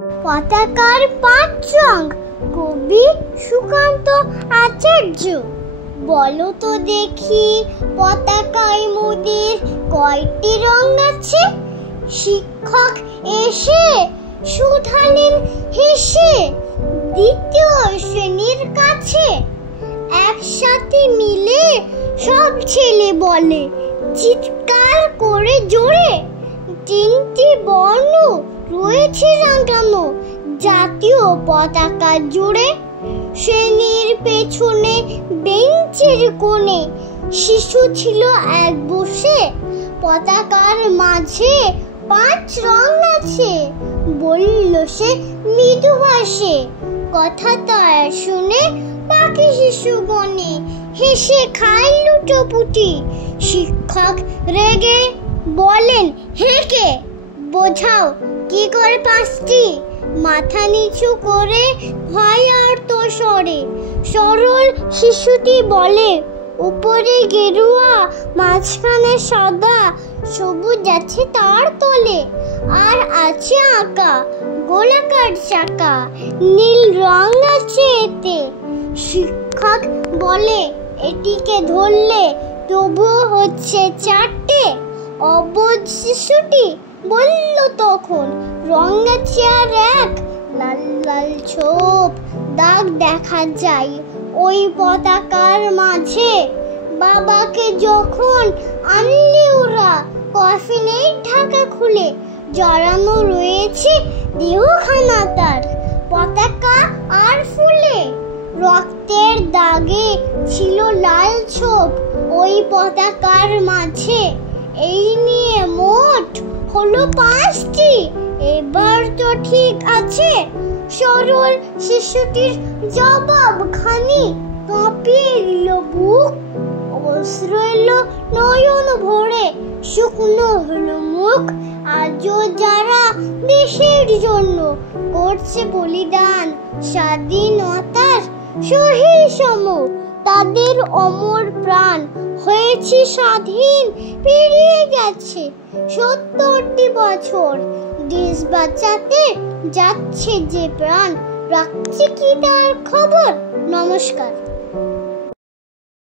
পতাকার 5 রং। কবি সুকান্ত আচার্য। বলো তো দেখি পতাকায় মোদের কয়টি রং আছে? শিক্ষক এসে শুধালেন হেসে দ্বিতীয় শ্রেণীর কাছে। একসাথে মিলে সব ছেলে বলে চিৎকার করে জোরে, 3টি বর্ণ রয়েছে রাঙানো জাতীয় পতাকা জুড়ে। শ্রেণীর পেছনে বেঞ্চের কোণে শিশু ছিল এক বসে। পতাকার মাঝে 5 রং আছে, বলল সে মৃদু হাসে। কথা তার শুনে বাকি শিশু গণে হেসে খায় লুটোপুটি। শিক্ষক রেগে বলেন হেঁকে, বোঝাও কি করে 5টি? মাথা নিচু করে ভয় আর্ত স্বরে সরল শিশুটি বলে, উপরে গেরুয়া, মাঝখানে সাদা, সবুজ আছে তার তলে, আর আছে আঁকা গোলাকার চাকা, নীল রং আছে এতে। শিক্ষক বলে এটিকে ধরলে তবুও হচ্ছে 4টে। অবোধ শিশুটি বলল তখন রং আছে আর এক, লাল লাল ছোপ দাগ দেখা যায় ওই পতাকার মাঝে। বাবাকে যখন আনলে ওরা কফিনের ঢাকা খুলে, জড়ানো রয়েছে দেহখানা তার পতাকা আর ফুলে। রক্তের দাগে ছিল লাল ছোপ ওই পতাকার মাঝে। এই নিয়ে মোট হলো 5টি। এবার তো ঠিক আছে? সরল শিশুটির জবাব খানি কাঁপিয়ে দিল বুক। অশ্রু এলো নয়ন ভরে, শুকনো হলো মুখ। আজও যারা দেশের জন্য করছে বলিদান, স্বাধীনতার শহীদ সম তাদের অমর প্রাণ হয়েছে স্বাধীন। পেরিয়ে গেছে 70টি বছর, দেশ বাঁচাতে যাচ্ছে যে প্রাণ, রাখছে কি তার খবর? নমস্কার।